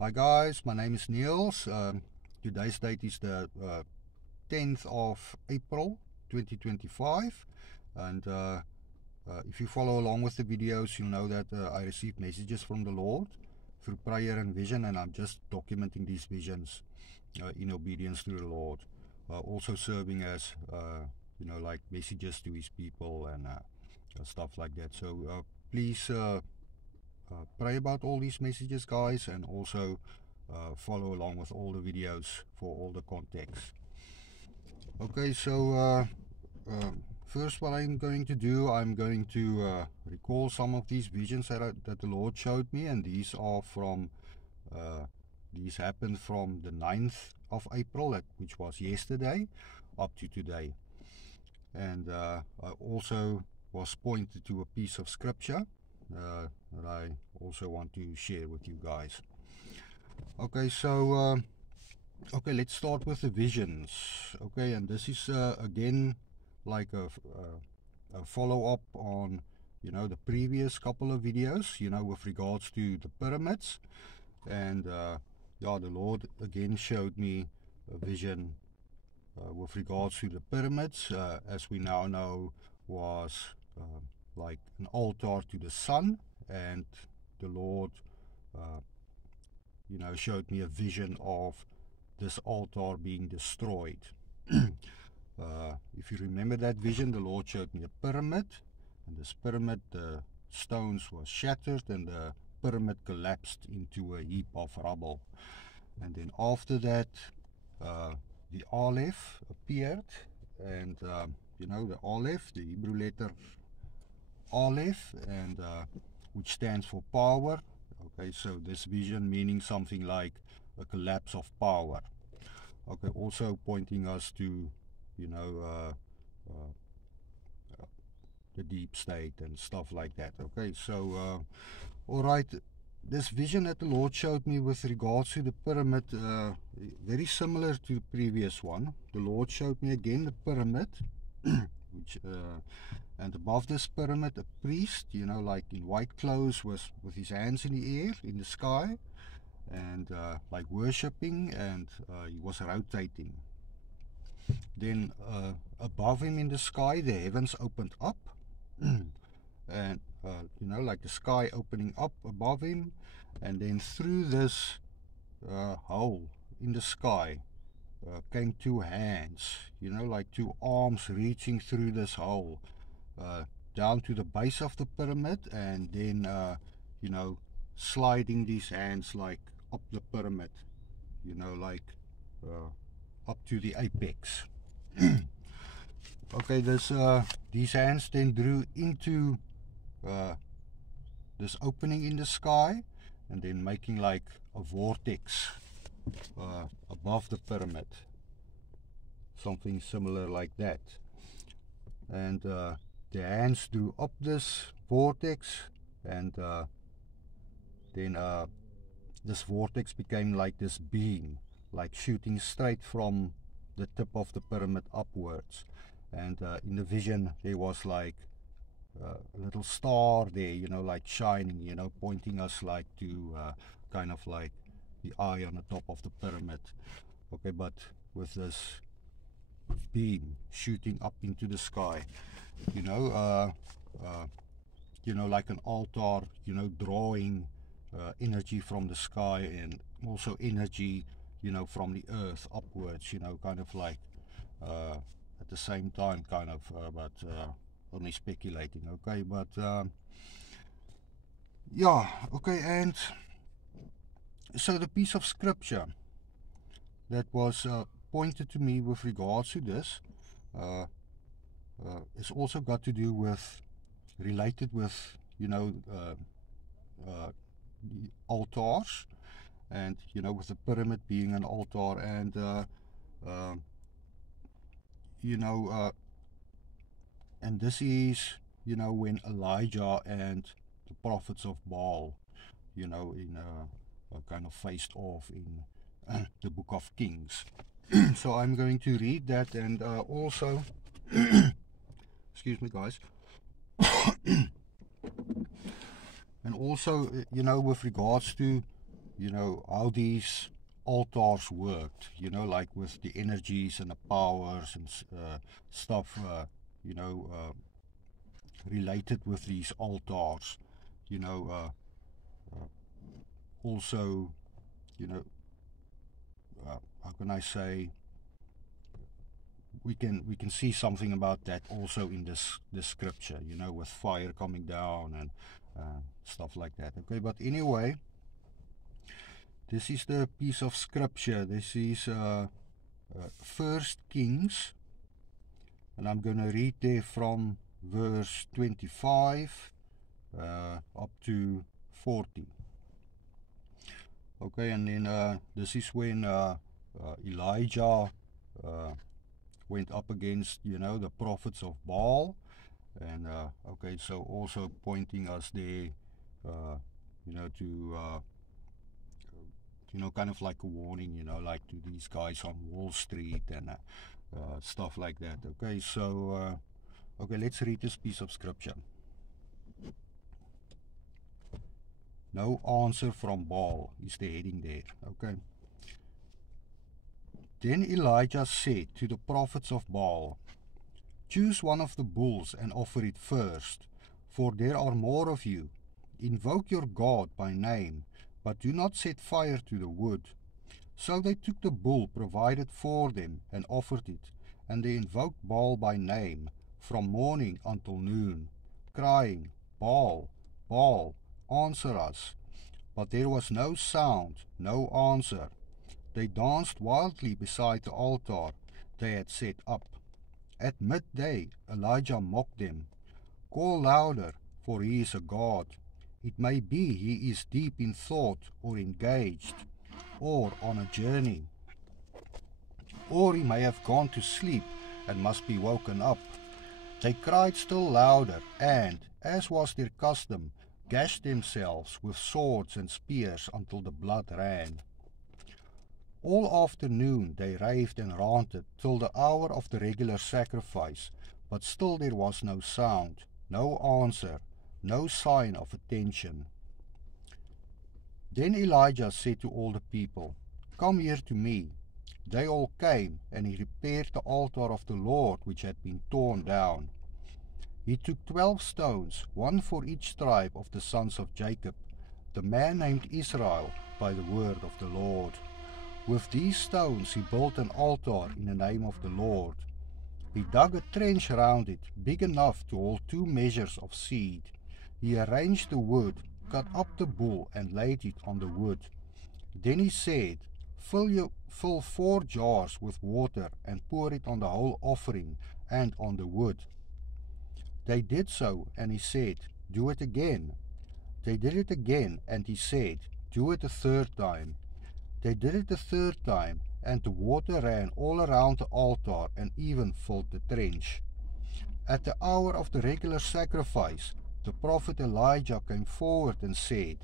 Hi guys, my name is Niels. Today's date is the 10th of April 2025, and if you follow along with the videos, you'll know that I receive messages from the Lord through prayer and vision, and I'm just documenting these visions in obedience to the Lord. Also serving as like messages to His people and stuff like that. So please pray about all these messages, guys, and also follow along with all the videos for all the context. Okay, so first what I'm going to do, I'm going to recall some of these visions that the Lord showed me, and these are from these happened from the 9th of April, which was yesterday, up to today. And I also was pointed to a piece of scripture that I also want to share with you guys. Okay, so okay, let's start with the visions. Okay, and this is again like a follow-up on the previous couple of videos, with regards to the pyramids. And yeah, the Lord again showed me a vision with regards to the pyramids, as we now know, was like an altar to the sun, and the Lord showed me a vision of this altar being destroyed. If you remember that vision, the Lord showed me a pyramid, and this pyramid, the stones were shattered and the pyramid collapsed into a heap of rubble. And then after that, the Aleph appeared, and the Aleph, the Hebrew letter Aleph, and which stands for power. Okay, so this vision meaning something like a collapse of power. Okay, also pointing us to the deep state and stuff like that. Okay, so all right, this vision that the Lord showed me with regards to the pyramid, very similar to the previous one. The Lord showed me again the pyramid, which and above this pyramid, a priest, like in white clothes, was with his hands in the air, in the sky, and like worshipping, and he was rotating. Then above him in the sky, the heavens opened up, and like the sky opening up above him, and then through this hole in the sky came two hands, like two arms reaching through this hole down to the base of the pyramid, and then sliding these hands like up the pyramid, like up to the apex. Okay, these hands then drew into this opening in the sky, and then making like a vortex above the pyramid, something similar like that. And the hands drew up this vortex, and then this vortex became like this beam, like shooting straight from the tip of the pyramid upwards. And in the vision there was like a little star there, like shining, pointing us like to kind of like the eye on the top of the pyramid. Okay, but with this beam shooting up into the sky, like an altar, drawing energy from the sky, and also energy, from the earth upwards, kind of like at the same time, kind of, but only speculating. Okay, but yeah, okay. And so the piece of scripture that was pointed to me with regards to this it's also got to do with, related with, altars, and with the pyramid being an altar, and and this is when Elijah and the prophets of Baal in kind of faced off in the book of Kings. So I'm going to read that, and also excuse me guys, and also with regards to you know, how these altars worked, you know, like with the energies and the powers and stuff, you know, related with these altars, you know, also, you know, how can I say, we can see something about that also in this scripture, you know, with fire coming down and stuff like that. Okay, but anyway, this is the piece of scripture. This is First Kings, and I'm going to read there from verse 25 up to 40. Okay, and then this is when Elijah went up against, you know, the prophets of Baal. And okay, so also pointing us there, you know, to you know, kind of like a warning, you know, like to these guys on Wall Street and stuff like that. Okay, so okay, let's read this piece of scripture. No answer from Baal is the heading there. Okay. Then Elijah said to the prophets of Baal, choose one of the bulls and offer it first, for there are more of you. Invoke your God by name, but do not set fire to the wood. So they took the bull provided for them and offered it, and they invoked Baal by name from morning until noon, crying, Baal, Baal, answer us. But there was no sound, no answer. They danced wildly beside the altar they had set up. At midday Elijah mocked them. Call louder, for he is a god. It may be he is deep in thought or engaged, or on a journey. Or he may have gone to sleep and must be woken up. They cried still louder and, as was their custom, gashed themselves with swords and spears until the blood ran. All afternoon they raved and ranted till the hour of the regular sacrifice, but still there was no sound, no answer, no sign of attention. Then Elijah said to all the people, come here to me. They all came, and he repaired the altar of the Lord which had been torn down. He took 12 stones, one for each tribe of the sons of Jacob, the man named Israel, by the word of the Lord. With these stones he built an altar in the name of the Lord. He dug a trench round it, big enough to hold 2 measures of seed. He arranged the wood, cut up the bull, and laid it on the wood. Then he said, fill 4 jars with water and pour it on the whole offering and on the wood. They did so, and he said, do it again. They did it again, and he said, do it a 3rd time. They did it the 3rd time, and the water ran all around the altar and even filled the trench. At the hour of the regular sacrifice, the prophet Elijah came forward and said,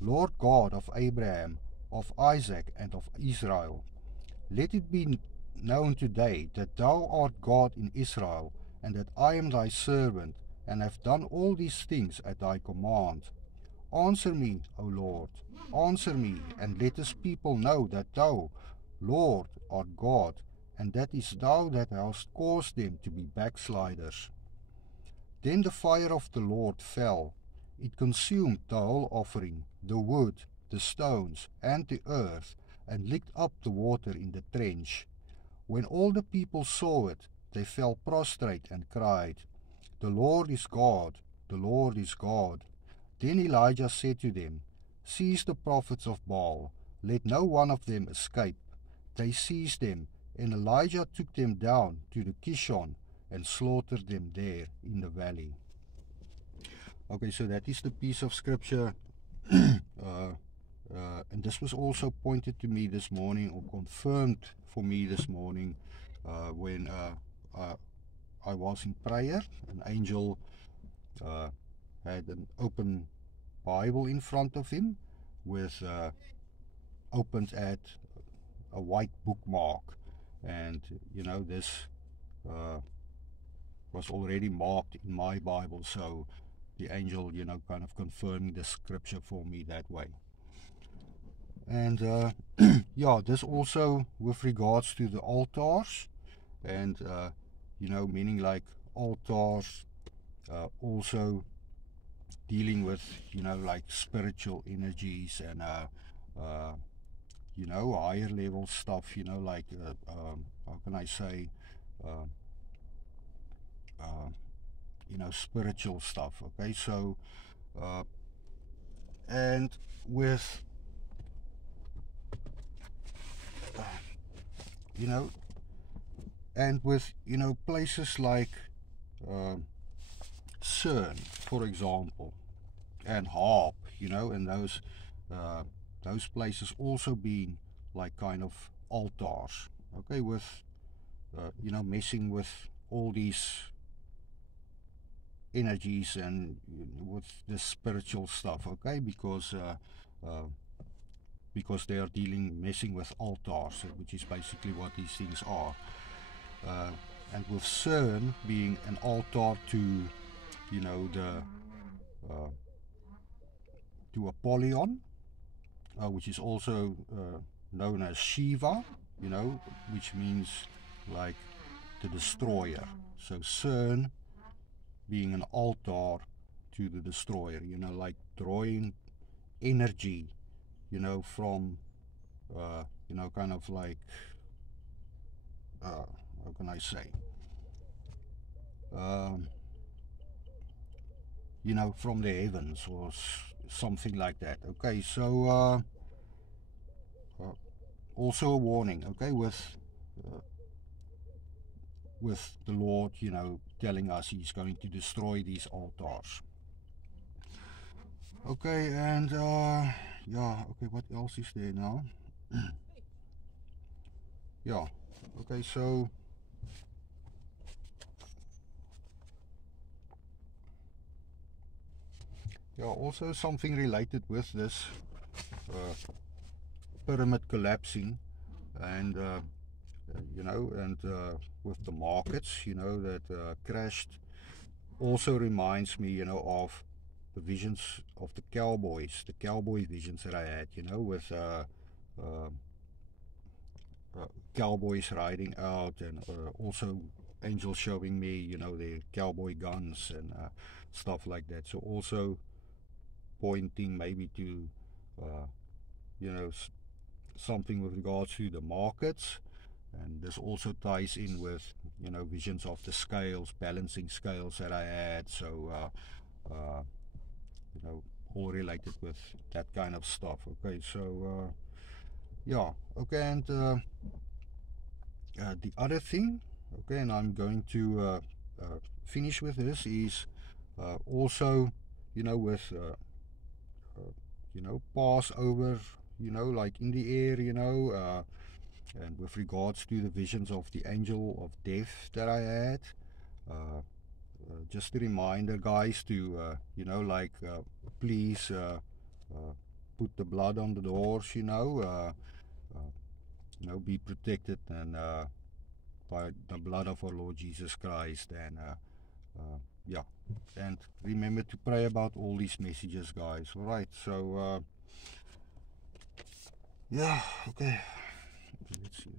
Lord God of Abraham, of Isaac, and of Israel, let it be known today that thou art God in Israel, and that I am thy servant, and have done all these things at thy command. Answer me, O Lord, answer me, and let this people know that thou, Lord, art God, and that is thou that hast caused them to be backsliders. Then the fire of the Lord fell. It consumed the whole offering, the wood, the stones, and the earth, and licked up the water in the trench. When all the people saw it, they fell prostrate and cried, The Lord is God, the Lord is God. Then Elijah said to them, Seize the prophets of Baal, let no one of them escape. They seized them, and Elijah took them down to the Kishon and slaughtered them there in the valley. Okay, so that is the piece of scripture. And this was also pointed to me this morning, or confirmed for me this morning, when I was in prayer. An angel had an open Bible in front of him with opened at a white bookmark, and you know, this was already marked in my Bible, so the angel, you know, kind of confirming the scripture for me that way. And yeah, this also with regards to the altars, and you know, meaning like altars also dealing with, you know, like spiritual energies and you know, higher level stuff, you know, like how can I say, uh, you know, spiritual stuff. Okay, so and with you know, and with, you know, places like CERN, for example, and HARP, you know, and those places also being like kind of altars. Okay, with you know, messing with all these energies and with the spiritual stuff. Okay, because they are messing with altars, which is basically what these things are. And with CERN being an altar to, you know, to Apollyon, which is also known as Shiva, you know, which means like the destroyer. So CERN being an altar to the destroyer, you know, like drawing energy, you know, from, you know, kind of like, how can I say, you know, from the heavens or something like that. Okay, so also a warning, okay, with the Lord, you know, telling us he's going to destroy these altars. Okay, and yeah, okay, what else is there now? Yeah, okay, so yeah, also something related with this pyramid collapsing, and you know, and with the markets, you know, that crashed, also reminds me, you know, of the visions of the cowboy visions that I had, you know, with cowboys riding out, and also angels showing me, you know, their cowboy guns and stuff like that. So also pointing maybe to, you know, something with regards to the markets. And this also ties in with, you know, visions of the scales, balancing scales that I had. So, you know, all related with that kind of stuff. Okay, so yeah, okay, and the other thing, okay, and I'm going to finish with this, is also, you know, with you know, Passover, you know, like in the air, you know, and with regards to the visions of the angel of death that I had, just a reminder, guys, to you know, like please put the blood on the doors, you know, be protected, and by the blood of our Lord Jesus Christ. And yeah, and remember to pray about all these messages, guys. All right, so yeah, okay, let's see.